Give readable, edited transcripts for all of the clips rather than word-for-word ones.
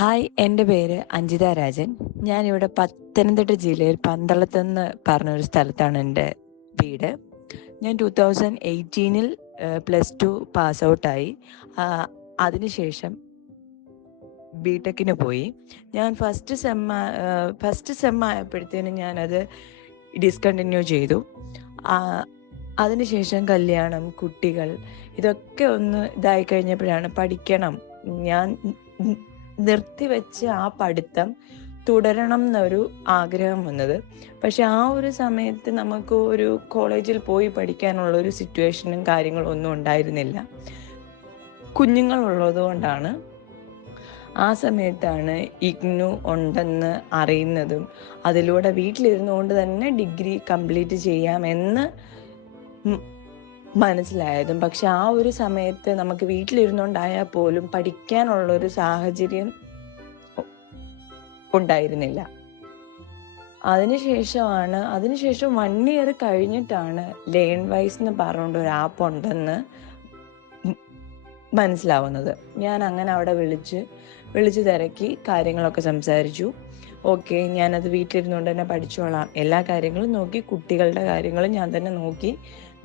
Hi, എൻ്റെ പേര് അഞ്ജിത രാജൻ. ഞാനിവിടെ പത്തനംതിട്ട ജില്ലയിൽ പന്തളത്തെന്ന് പറഞ്ഞൊരു സ്ഥലത്താണ് എൻ്റെ വീട്. ഞാൻ 2018 +2 പാസ് ഔട്ടായി. അതിനുശേഷം ബിടെക്കിന് പോയി. ഞാൻ ഫസ്റ്റ് സെം ആയപ്പോഴത്തേനും ഞാനത് ഡിസ്കണ്ടിന്യൂ ചെയ്തു. അതിനുശേഷം കല്യാണം, കുട്ടികൾ ഇതൊക്കെ ഒന്ന് ഇതായി കഴിഞ്ഞപ്പോഴാണ് പഠിക്കണം, ഞാൻ നിർത്തിവെച്ച് ആ പഠിത്തം തുടരണം എന്നൊരു ആഗ്രഹം വന്നത്. പക്ഷെ ആ ഒരു സമയത്ത് നമുക്ക് ഒരു കോളേജിൽ പോയി പഠിക്കാനുള്ള ഒരു സിറ്റുവേഷനും കാര്യങ്ങളും ഒന്നും ഉണ്ടായിരുന്നില്ല. കുഞ്ഞുങ്ങളുള്ളത് കൊണ്ടാണ്. ആ സമയത്താണ് ഇഗ്നു ഉണ്ടെന്ന് അറിയുന്നതും അതിലൂടെ വീട്ടിലിരുന്നുകൊണ്ട് തന്നെ ഡിഗ്രി കംപ്ലീറ്റ് ചെയ്യാമെന്ന് മനസ്സിലായതും. പക്ഷെ ആ ഒരു സമയത്ത് നമുക്ക് വീട്ടിലിരുന്നുണ്ടായാൽ പോലും പഠിക്കാനുള്ളൊരു സാഹചര്യം ഉണ്ടായിരുന്നില്ല. അതിനുശേഷം 1 ഇയർ കഴിഞ്ഞിട്ടാണ് ലേൺ വൈസ് എന്ന് പറഞ്ഞുകൊണ്ട് ഒരു ആപ്പ് ഉണ്ടെന്ന് മനസ്സിലാവുന്നത്. ഞാൻ അങ്ങനെ അവിടെ വിളിച്ച് തിരക്കി കാര്യങ്ങളൊക്കെ സംസാരിച്ചു. ഓക്കെ, ഞാനത് വീട്ടിലിരുന്നുകൊണ്ട് തന്നെ പഠിച്ചോളാം, എല്ലാ കാര്യങ്ങളും നോക്കി, കുട്ടികളുടെ കാര്യങ്ങളും ഞാൻ തന്നെ നോക്കി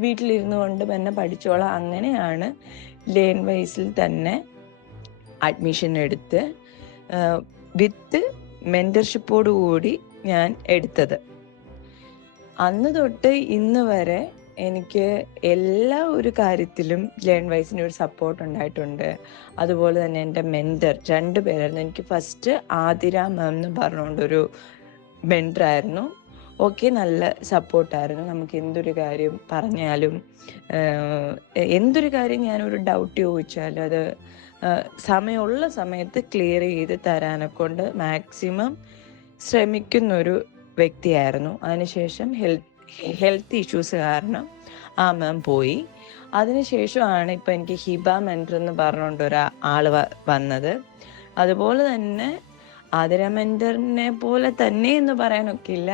വീട്ടിലിരുന്നു കൊണ്ട് തന്നെ പഠിച്ചോളാം. അങ്ങനെയാണ് ലേൺ വൈസിൽ തന്നെ അഡ്മിഷൻ എടുത്ത് വിത്ത് മെൻറ്റർഷിപ്പോടു കൂടി ഞാൻ എടുത്തത്. അന്ന് തൊട്ട് ഇന്ന് വരെ എനിക്ക് എല്ലാ ഒരു കാര്യത്തിലും ലേൺ വൈസിന് ഒരു സപ്പോർട്ട് ഉണ്ടായിട്ടുണ്ട്. അതുപോലെ തന്നെ എൻ്റെ മെൻറ്റർ 2 പേരായിരുന്നു. എനിക്ക് ഫസ്റ്റ് ആതിര മാം എന്ന് പറഞ്ഞുകൊണ്ടൊരു മെൻറ്ററായിരുന്നു. ഓക്കെ, നല്ല സപ്പോർട്ടായിരുന്നു. നമുക്ക് എന്തൊരു കാര്യം പറഞ്ഞാലും എന്തൊരു കാര്യം ഞാനൊരു ഡൗട്ട് ചോദിച്ചാലും അത് സമയമുള്ള സമയത്ത് ക്ലിയർ ചെയ്ത് തരാനെ കൊണ്ട് മാക്സിമം ശ്രമിക്കുന്നൊരു വ്യക്തിയായിരുന്നു. അതിനുശേഷം ഹെൽത്ത് ഇഷ്യൂസ് കാരണം ആ മാം പോയി. അതിനുശേഷമാണ് ഇപ്പം എനിക്ക് ഹിബ മെൻറ്റർ എന്ന് പറഞ്ഞുകൊണ്ട് ഒരാൾ വന്നത്. അതുപോലെ തന്നെ ആതിര മെൻറ്ററിനെ പോലെ തന്നെ എന്ന് പറയാനൊക്കില്ല,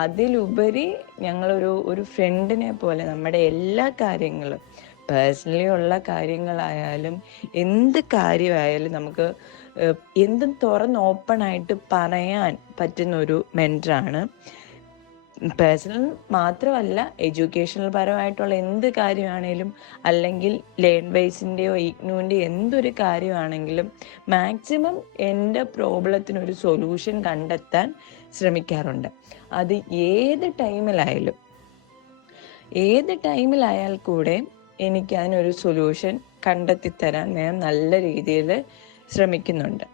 അതിലുപരി ഞങ്ങളൊരു ഫ്രണ്ടിനെ പോലെ നമ്മുടെ എല്ലാ കാര്യങ്ങളും, പേഴ്സണലി ഉള്ള കാര്യങ്ങളായാലും എന്ത് കാര്യമായാലും നമുക്ക് എന്തും തുറന്ന് ഓപ്പണായിട്ട് പറയാൻ പറ്റുന്ന ഒരു മെൻറ്ററാണ്. പേഴ്സണൽ മാത്രമല്ല, എഡ്യൂക്കേഷണൽ പരമായിട്ടുള്ള എന്ത് കാര്യമാണേലും, അല്ലെങ്കിൽ ലേൺ ബേസിൻ്റെയോ ഇഗ്നുവിൻ്റെയോ എന്തൊരു കാര്യമാണെങ്കിലും മാക്സിമം എൻ്റെ പ്രോബ്ലത്തിനൊരു സൊല്യൂഷൻ കണ്ടെത്താൻ ശ്രമിക്കാറുണ്ട്. അത് ഏത് ടൈമിലായാൽ കൂടെ എനിക്ക് അതിനൊരു സൊല്യൂഷൻ കണ്ടെത്തിത്തരാൻ ഞാൻ നല്ല രീതിയിൽ ശ്രമിക്കുന്നുണ്ട്.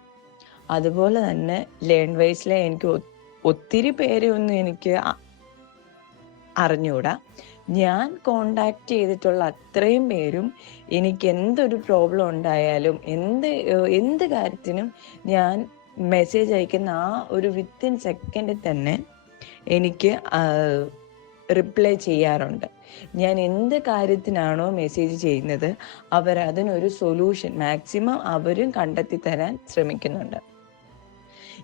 അതുപോലെ തന്നെ ലേൺ വൈസിലെ എനിക്ക് ഒത്തിരി പേരെ ഒന്നും എനിക്ക് അറിഞ്ഞൂടാ. ഞാൻ കോണ്ടാക്ട് ചെയ്തിട്ടുള്ള അത്രയും പേരും എനിക്ക് എന്തൊരു പ്രോബ്ലം ഉണ്ടായാലും എന്ത് കാര്യത്തിനും ഞാൻ മെസ്സേജ് അയക്കുന്ന ആ ഒരു വിത്തിൻ സെക്കൻഡിൽ തന്നെ എനിക്ക് റിപ്ലൈ ചെയ്യാറുണ്ട്. ഞാൻ എന്ത് കാര്യത്തിനാണോ മെസ്സേജ് ചെയ്യുന്നത് അവരതിനൊരു സൊല്യൂഷൻ മാക്സിമം അവരും കണ്ടെത്തി തരാൻ ശ്രമിക്കുന്നുണ്ട്.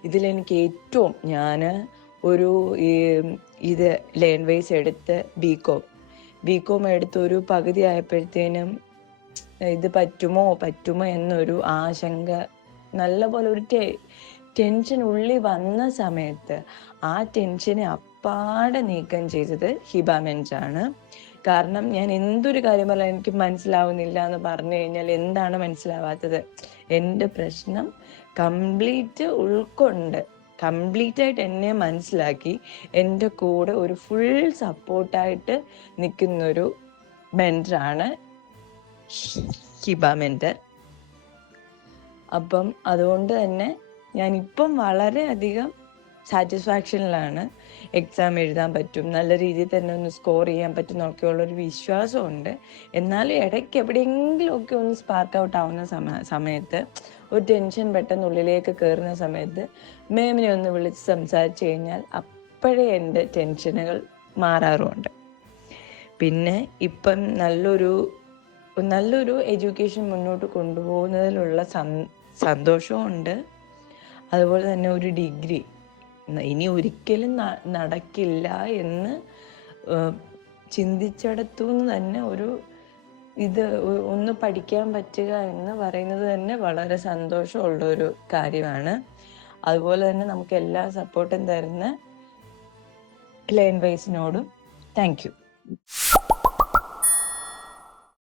ഇതിലെനിക്ക് ഏറ്റവും ഇത് ലേൺ വൈസ് എടുത്ത് ബികോം എടുത്ത് ഒരു പകുതി ആയപ്പോഴത്തേനും ഇത് പറ്റുമോ എന്നൊരു ആശങ്ക, നല്ലപോലെ ഒരു ടെൻഷൻ ഉള്ളിൽ വന്ന സമയത്ത് ആ ടെൻഷനെ അപ്പാടെ നീക്കം ചെയ്തത് ഹിബ മെൻറ്ററാണ്. കാരണം ഞാൻ എന്തൊരു കാര്യം പറഞ്ഞാൽ എനിക്ക് മനസ്സിലാവുന്നില്ല എന്ന് പറഞ്ഞു കഴിഞ്ഞാൽ എന്താണ് മനസ്സിലാവാത്തത്, എൻ്റെ പ്രശ്നം കംപ്ലീറ്റ് ഉൾക്കൊണ്ട് കംപ്ലീറ്റായിട്ട് എന്നെ മനസ്സിലാക്കി എൻ്റെ കൂടെ ഒരു ഫുൾ സപ്പോർട്ടായിട്ട് നിൽക്കുന്നൊരു മെൻറ്ററാണ് ഹിബ മെൻറ്റർ. അപ്പം അതുകൊണ്ട് തന്നെ ഞാനിപ്പം വളരെയധികം സാറ്റിസ്ഫാക്ഷനിലാണ്. എക്സാം എഴുതാൻ പറ്റും, നല്ല രീതിയിൽ തന്നെ ഒന്ന് സ്കോർ ചെയ്യാൻ പറ്റും എന്നൊക്കെയുള്ളൊരു വിശ്വാസമുണ്ട്. എന്നാലും ഇടയ്ക്ക് എവിടെയെങ്കിലുമൊക്കെ ഒന്ന് സ്പാർക്ക് ഔട്ട് ആവുന്ന സമയത്ത് ഒരു ടെൻഷൻ പെട്ടെന്ന് ഉള്ളിലേക്ക് കയറുന്ന സമയത്ത് മേമിനെ ഒന്ന് വിളിച്ച് സംസാരിച്ച് കഴിഞ്ഞാൽ അപ്പോഴേ എൻ്റെ ടെൻഷനുകൾ മാറാറുമുണ്ട്. പിന്നെ ഇപ്പം നല്ലൊരു എഡ്യൂക്കേഷൻ മുന്നോട്ട് കൊണ്ടുപോകുന്നതിലുള്ള സന്തോഷവും ഉണ്ട്. അതുപോലെ തന്നെ ഒരു ഡിഗ്രി ഇനി ഒരിക്കലും നടക്കില്ല എന്ന് ചിന്തിച്ചിടത്തുനിന്ന് തന്നെ ഒരു ഇത് ഒന്ന് പഠിക്കാൻ പറ്റുക എന്ന് പറയുന്നത് തന്നെ വളരെ സന്തോഷമുള്ള ഒരു കാര്യമാണ്. അതുപോലെ തന്നെ നമുക്ക് എല്ലാ സപ്പോർട്ടും തരുന്ന ലേൺ വൈസിനോടും താങ്ക് യു.